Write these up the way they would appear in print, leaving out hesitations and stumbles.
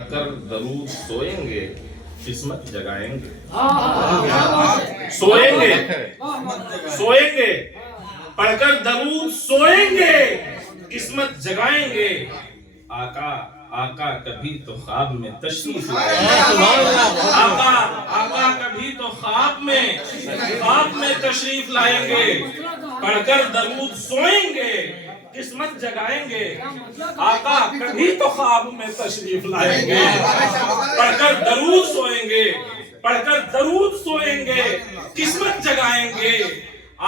اگر درود سوئیں گے قسمت جگائیں گے سوئیں گے پڑھ کر درود سوئیں گے قسمت جگائیں گے آقا کبھی تو خواب میں تشریف لائیں گے آقا کبھی تو خواب میں تشریف لائیں گے پڑھ کر درود سوئیں گے قسمت جگائیں گے آقا کبھی تو خواب میں تشریف لائیں گے پڑھ کر درود سوئیں گے قسمت جگائیں گے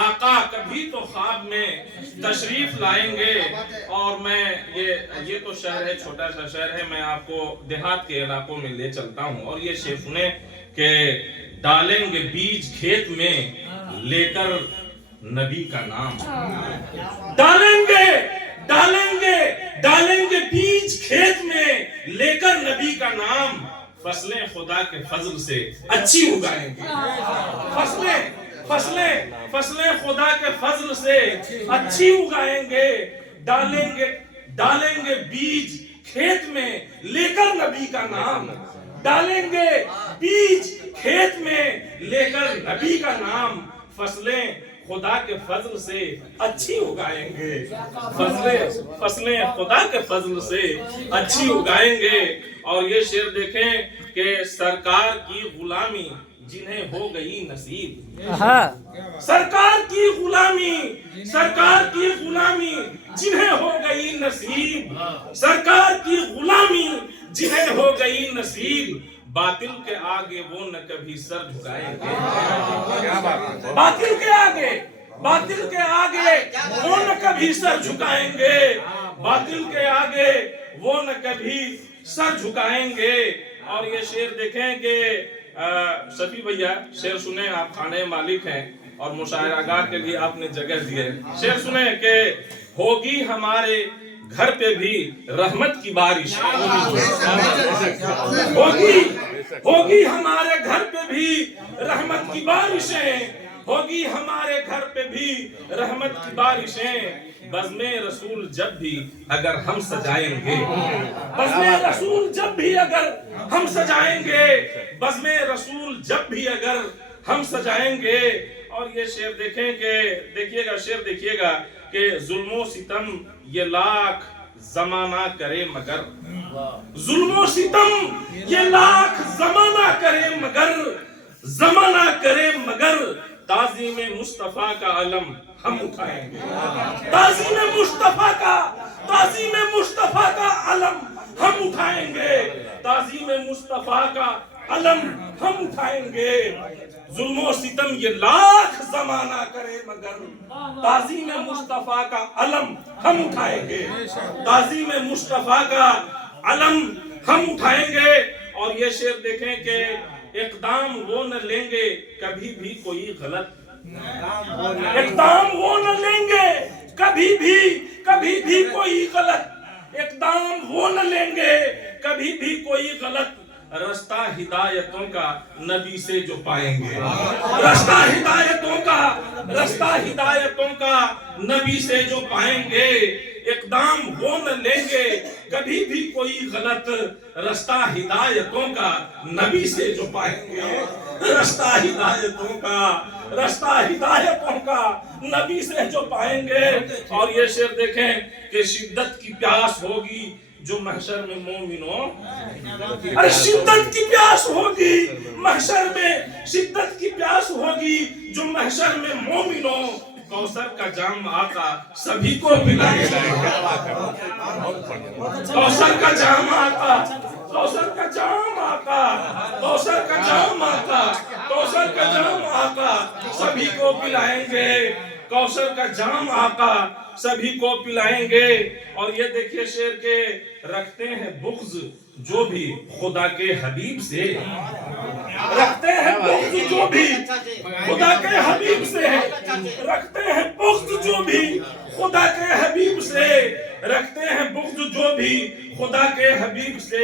آقا کبھی تو خواب میں تشریف لائیں گے۔ اور میں یہ تو شہر ہے، چھوٹا سا شہر ہے، میں آپ کو دیہات کے علاقوں میں لے چلتا ہوں اور یہ شعر سنیں کہ ڈالیں گے بیج کھیت میں لے کر نبی کا نام، ڈالیں گے بیج کھیت میں لے کر نبی کا نام، فصلیں خدا کے فضل سے اچھی اگائیں گے، فصلیں خدا کے فضل سے اچھی اگائیں گے، ڈالیں گے بیج کھیت میں لے کر نبی کا نام، ڈالیں گے بیج کھیت میں لے کر نبی کا نام، فصلیں خدا کے فضل سے اچھی اگائیں گے، فصلیں خدا کے فضل سے اچھی اگائیں گے۔ اور یہ شعر دیکھیں کہ سرکار کی غلامی جنہیں ہو گئی نصیب، سرکار کی غلامی جنہیں ہو گئی نصیب، سرکار کی غلامی جنہیں ہو گئی نصیب، باطل کے آگے وہ نہ کبھی سر جھکائیں گے، باطل کے آگے وہ نہ کبھی سر جھکائیں گے، باطل کے آگے وہ نہ کبھی سر جھکائیں گے۔ اور یہ شعر دیکھیں کہ شفیع بھیا شعر سنیں، آپ خانے مالک ہیں اور مشاعرہ گاہ کے لیے آپ نے جگہ دی ہے، شعر سنیں کہ ہوگی ہمارے گھر پہ بھی رحمت کی بارش، ہوگی ہمارے گھر پہ بھی رحمت کی بارشیں، ہوگی ہمارے گھر پہ بھی رحمت کی بارشیں، بزم رسول جب بھی اگر ہم سجائیں گے، بزم رسول جب بھی اگر ہم سجائیں گے، بزم رسول جب بھی اگر ہم سجائیں گے۔ اور یہ شعر دیکھیں کہ شعر دیکھیے گا کہ ظلم و ستم یہ لاکھ زمانہ کرے مگر، ظلم و ستم یہ لاکھ زمانہ کرے مگر تعظیم مصطفیٰ کا علم ہم اٹھائیں گے، تعظیم مصطفیٰ کا علم ہم اٹھائیں گے، تعظیم مصطفیٰ کا علم ہم اٹھائیں گے، ظلم و ستم یہ لاکھ زمانہ کرے مگر تعظیم مصطفیٰ کا علم ہم اٹھائیں گے، تعظیم مصطفیٰ کا علم ہم اٹھائیں گے۔ اور یہ شعر دیکھیں کہ اقدام وہ نہ لیں گے کبھی بھی کوئی غلط، اقدام وہ نہ لیں گے کبھی بھی کوئی غلط، اقدام وہ نہ لیں گے کبھی بھی کوئی غلط، رستہ ہدایتوں کا نبی سے جو پائیں گے، رستہ ہدایتوں کا نبی سے جو پائیں گے، اقدام وہ نہ لیں گے کبھی بھی کوئی غلط، رستہ ہدایتوں کا نبی سے جو پائیں گے، رستہ ہدایتوں کا نبی سے جو پائیں گے۔ اور یہ شعر دیکھیں کہ شدت کی پیاس ہوگی جو محشر میں مومنوں، شدت کی پیاس ہوگی محشر میں، شدت کی پیاس ہوگی جو محشر میں مومنوں، کوثر کا جام آقا سبھی کو پلائے گا، کوثر کا جام آقا سبھی کو پلائیں گے، کوثر کا جام آقا سبھی کو پلائیں گے۔ اور یہ دیکھیے شعر کے رکھتے ہیں بغض جو بھی خدا کے حبیب سے، رکھتے ہیں بغض جو بھی خدا کے حبیب سے، رکھتے ہیں بغض جو بھی خدا کے حبیب سے، رکھتے ہیں بغض جو بھی خدا کے حبیب سے،